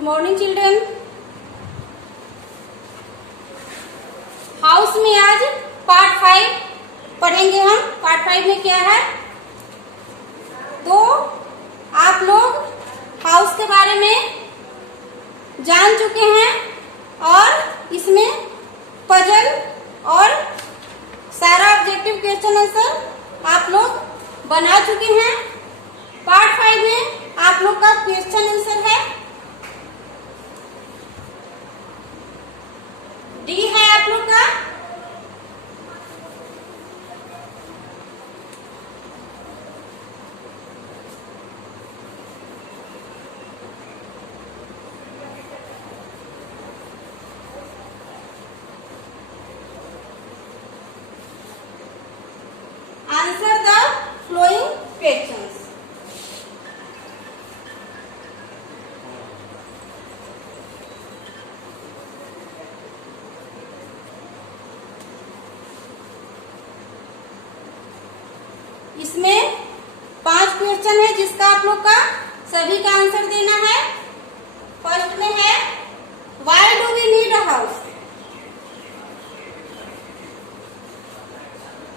Good morning children. House में आज part 5 पढ़ेंगे हम। पार्ट 5 में क्या है, तो आप लोग हाउस के बारे में जान चुके हैं और इसमें पजल और सारा ऑब्जेक्टिव क्वेश्चन आंसर आप लोग बना चुके हैं। पार्ट 5 में आप लोग का क्वेश्चन आंसर है डी है आप लोग का। Answer the flowing questions. इसमें 5 क्वेश्चन है जिसका आप लोग का सभी का आंसर देना है। फर्स्ट में है, why do we need a house?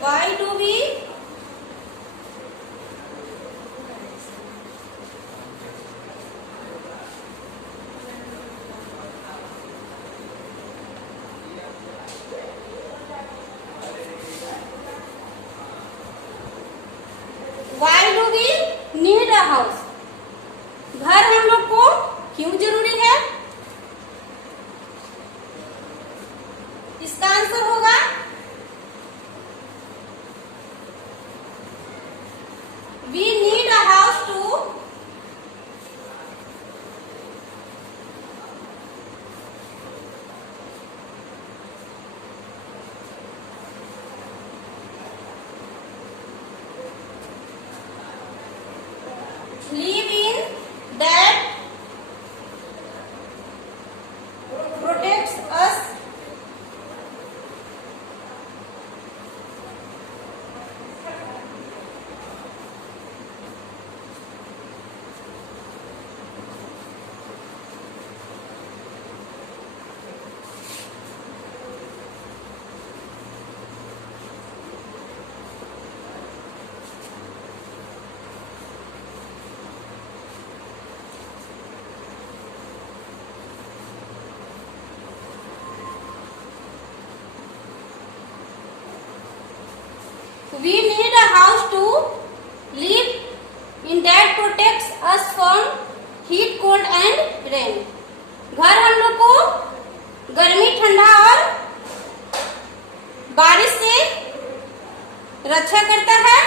Why do we Why do we need a house? घर हम लोग को क्यों जरूरी है? इसका आंसर होगा we need a house to live in that protects us we need a house to live in that protects us from heat, cold and rain. घर हम लोग को गर्मी, ठंडा और बारिश से रक्षा करता है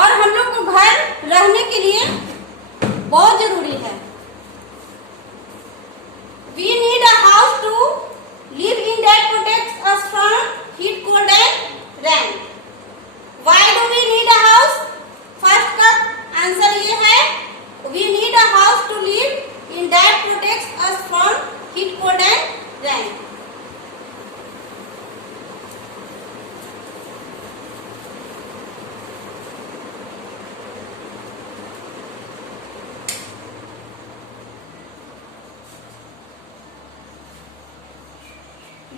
और हम लोग को घर रहने के लिए बहुत जरूरी है। We need a house to live in that protects us from heat, cold and rain. Why do we need a house? First का आंसर ये है, we need a house to live in that protects us from heat, cold and rain.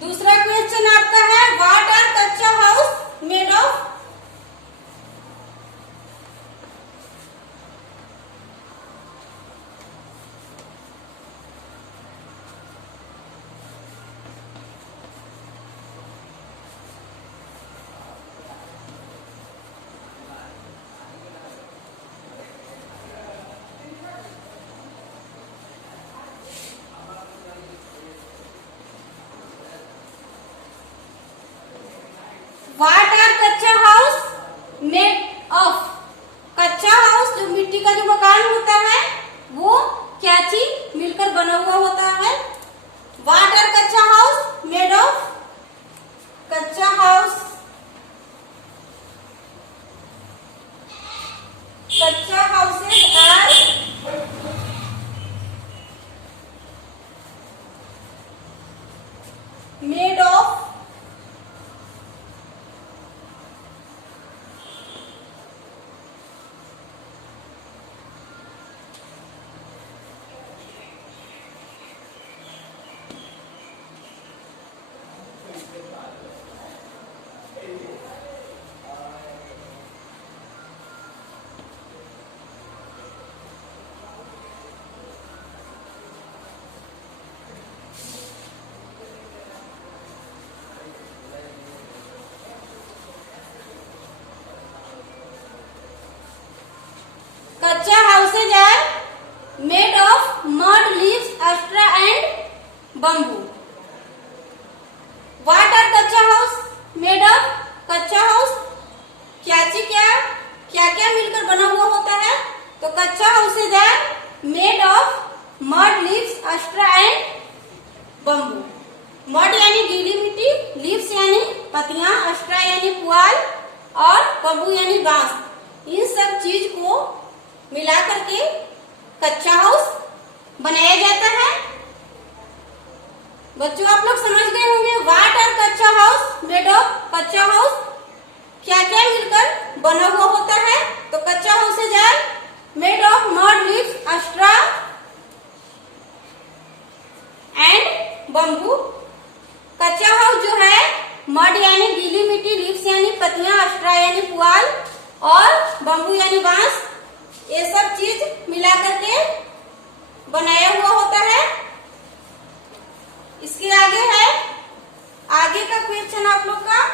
दूसरा question आपका है, what are kachcha house made of? What are kachcha house made of? कच्चा house जो मिट्टी का जो मकान होता है वो क्या चीज मिलकर बना हुआ होता है? What are kachcha house made of? कच्चा हाउस, कच्चा हाउसेज आर मेड ऑफ पतियां, अस्ट्रा यानी पुआल और बम्बू यानी बांस, इन सब चीज को मिला करके कच्चा हाउस बनाया जाता है। बच्चों आप लोग समझ गए होंगे what are kachcha house made of. कच्चा हाउस क्या क्या मिलकर बना हुआ होता है। तो kachcha houses are made of mud, leaves, straw and bamboo. कच्चा हाउस जो है मड यानी गीली मिट्टी, लीव्स यानी पत्तियां, अस्ट्रा यानी पुआल और बम्बू यानी बांस, ये सब चीज मिला करके बनाया हुआ होता है। इसके आगे है, आगे का क्वेश्चन आप लोग का,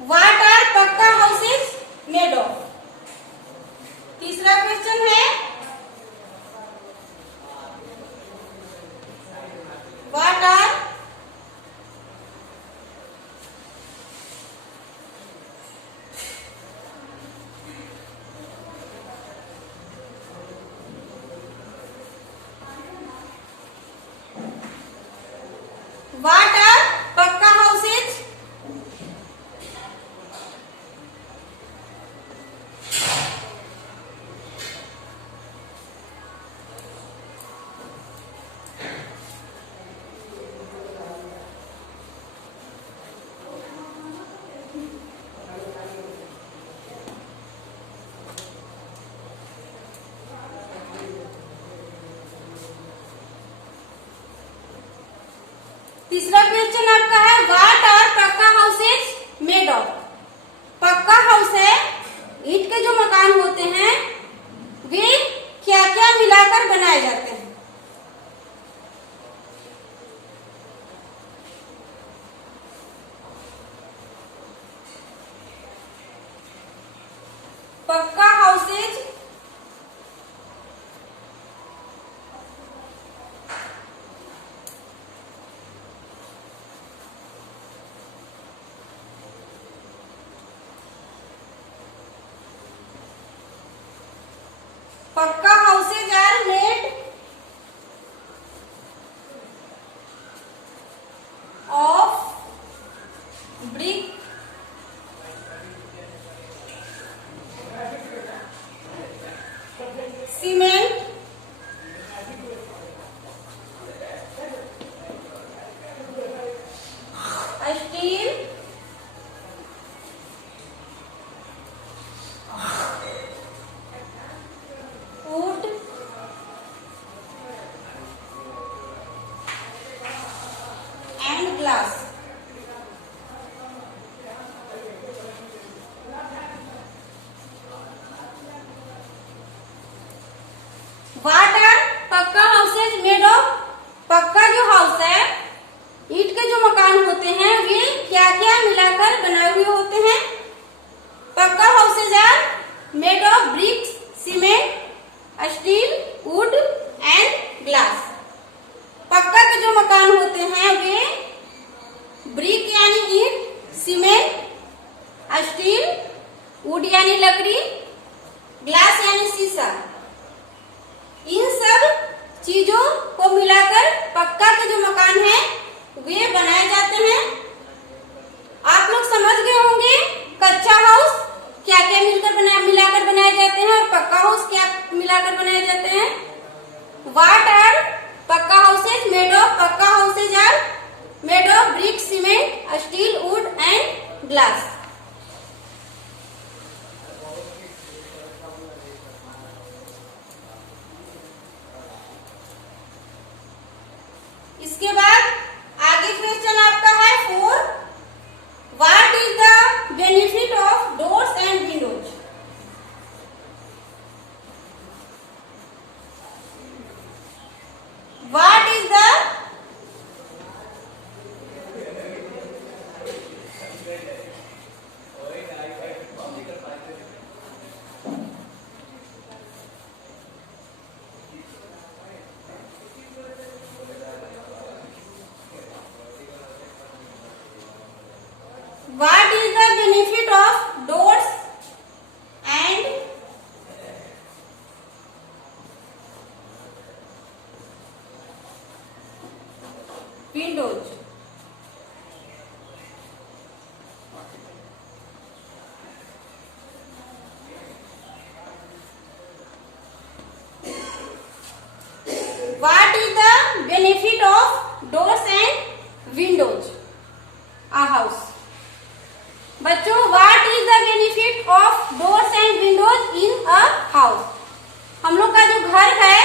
what are pakka houses made of. तीसरा क्वेश्चन है, व्हाट आर पक्का हाउसेज। तीसरा क्वेश्चन आपका है what are pakka houses made of. पक्का हाउस है, ईंट के जो मकान होते हैं वे क्या क्या मिलाकर बनाए जाते हैं। Pakka houses pakka houses are made of brick, cement, steel, wood and glass. What are pakka houses made of. पक्का जो हाउस है, ईंट के जो मकान होते हैं वे क्या क्या मिलाकर बनाए हुए होते हैं। Pakka houses are made of bricks, cement, steel, wood and glass. पक्का के जो मकान होते हैं वे ब्रिक यानी ईंट, सीमेंट, स्टील, वुड यानी लकड़ी, ग्लास यानी शीशा, इन सब चीजों को मिलाकर पक्का के जो मकान है वे बनाए जाते हैं। आप लोग समझ गए होंगे कच्चा हाउस क्या क्या मिलाकर बनाए जाते हैं और पक्का हाउस क्या मिलाकर बनाए जाते हैं। What are pakka houses made of. Pakka houses are made of brick, cement, steel, wood and glass. इसके बाद आगे क्वेश्चन आपका है 4, what is the benefit of doors and windows. What is the windows. What is the benefit of doors and windows a house? बच्चों, what is the benefit of doors and windows in a house? हम लोग का जो घर है,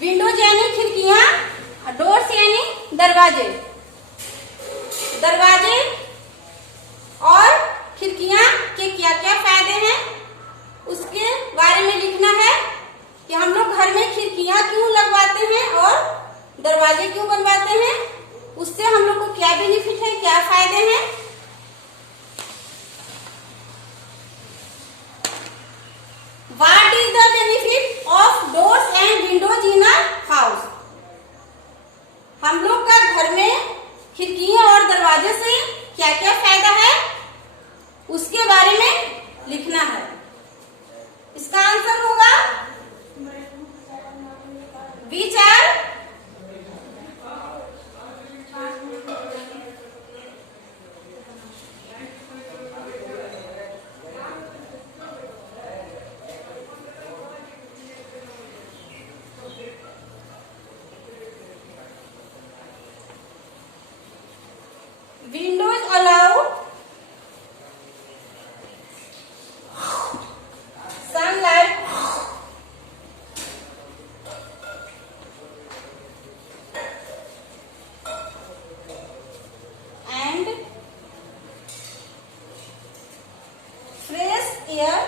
Windows यानी खिड़कियां, doors यानी दरवाजे, दरवाजे और खिड़कियां के क्या क्या फायदे हैं उसके बारे में लिखना है कि हम लोग घर में खिड़कियां क्यों लगवाते हैं और दरवाजे क्यों बनवाते हैं, उससे हम लोग को क्या बेनिफिट है, क्या फायदे हैं। What is the benefit of doors and windows in a house? हम लोग का घर में खिड़कियां और दरवाजे से क्या क्या फायदा है उसके बारे में लिखना है। इसका आंसर होगा विचार। Windows allow sunlight and fresh air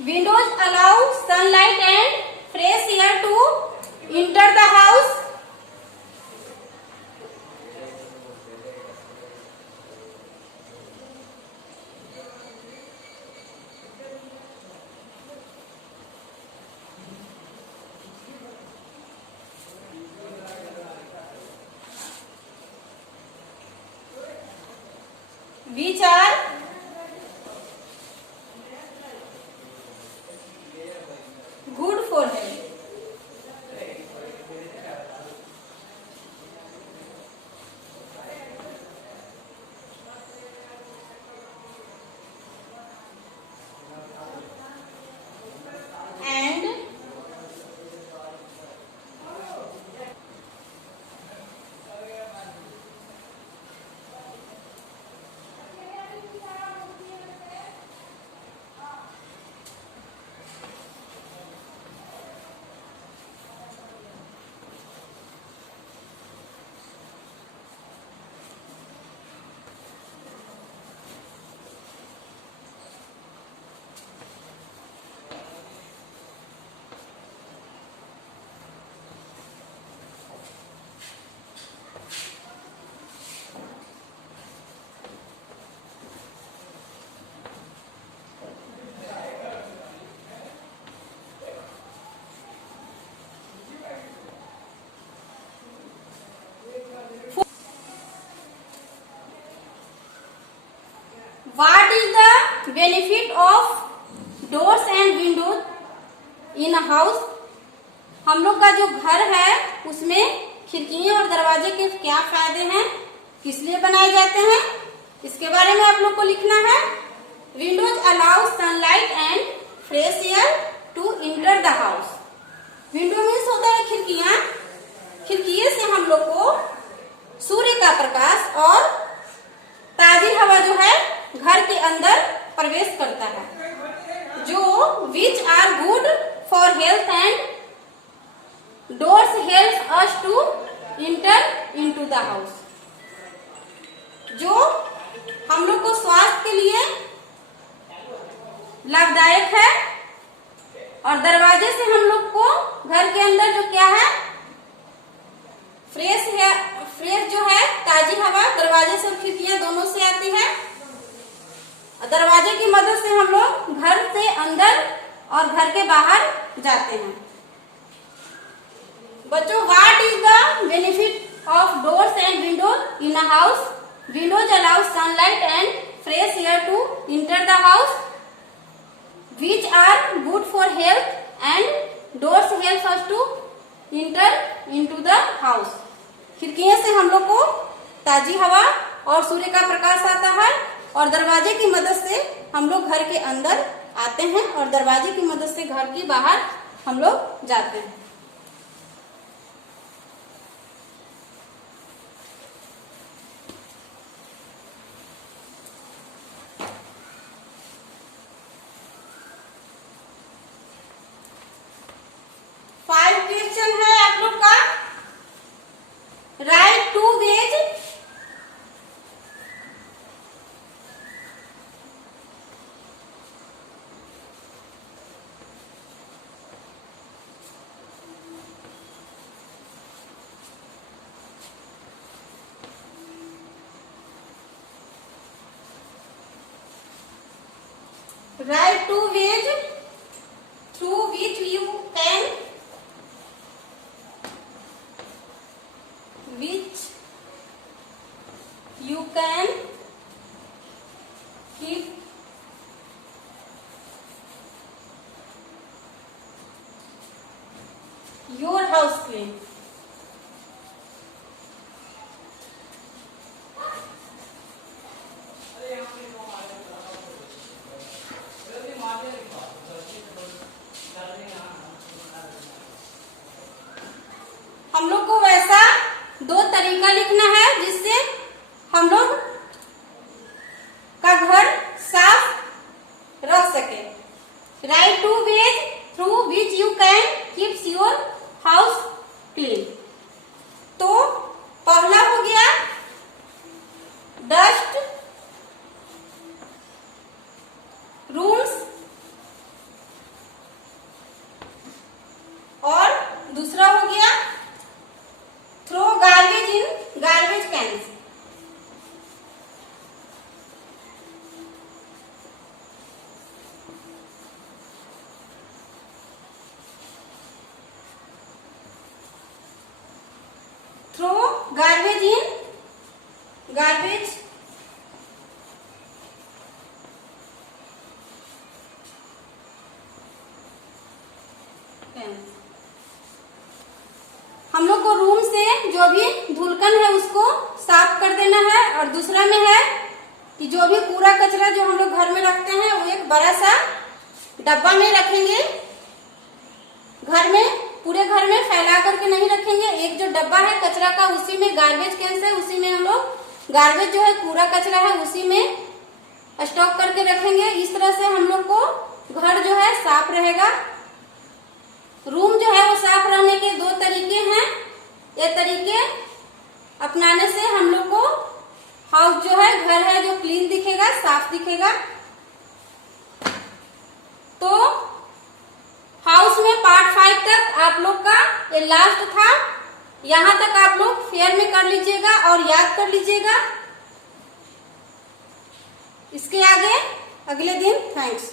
Windows allow sunlight and fresh air to enter the house. Which are good for health. And what is the benefit of doors and windows in a house? हम लोग का जो घर है उसमें खिड़कियां और दरवाजे के क्या फायदे हैं, किस लिए बनाए जाते हैं, इसके बारे में आप लोग को लिखना है। Windows allow sunlight and fresh air to enter the house. Window means होता है खिड़कियां, खिड़कियों से हम लोग को सूर्य का प्रकाश और ताजी हवा जो है घर के अंदर प्रवेश करता है, जो which are good for health and doors help us to enter into the house, जो हम लोग को स्वास्थ्य के लिए लाभदायक है। और दरवाजे से हम लोग को घर के अंदर जो क्या है फ्रेश है, फ्रेश जो है ताजी हवा दरवाजे से और खिड़कियां दोनों से आती है। दरवाजे की मदद से हम लोग घर से अंदर और घर के बाहर जाते हैं। बच्चों, what is the benefit of doors and windows in a house? Windows allow sunlight and fresh air to enter the house, which are good for health, and doors helps us to enter into the house. खिड़कियों से हम लोग को ताजी हवा और सूर्य का प्रकाश आता है, और दरवाजे की मदद से हम लोग घर के अंदर आते हैं और दरवाजे की मदद से घर के बाहर हम लोग जाते हैं। क्वेश्चन है आप लोग का, write two ways write two ways through which you can keep your house clean. हम लोग को वैसा दो तरीका लिखना है जिससे हम लोग का घर साफ रख सके। Write two ways through which you can keeps your house clean. तो पहला हो गया डस्ट रूम्स, और दूसरा हो गया throw garbage in garbage cans. Throw garbage in garbage cans. हम लोग को रूम से जो भी धूलकन है उसको साफ कर देना है, और दूसरा में है कि जो भी कूड़ा कचरा जो हम लोग घर में रखते हैं वो एक बड़ा सा डब्बा में रखेंगे। घर में पूरे घर में फैला करके नहीं रखेंगे। एक जो डब्बा है कचरा का उसी में गार्बेज कैन है, उसी में हम लोग गार्बेज जो है कूड़ा कचरा है उसी में स्टॉक करके रखेंगे। इस तरह से हम लोग को घर जो है साफ रहेगा। रूम जो है वो साफ रहने के दो तरीके हैं। ये तरीके अपनाने से हम लोग को हाउस जो है घर है जो क्लीन दिखेगा, साफ दिखेगा। तो हाउस में पार्ट 5 तक आप लोग का ये लास्ट था। यहाँ तक आप लोग फेयर में कर लीजिएगा और याद कर लीजिएगा। इसके आगे अगले दिन। थैंक्स।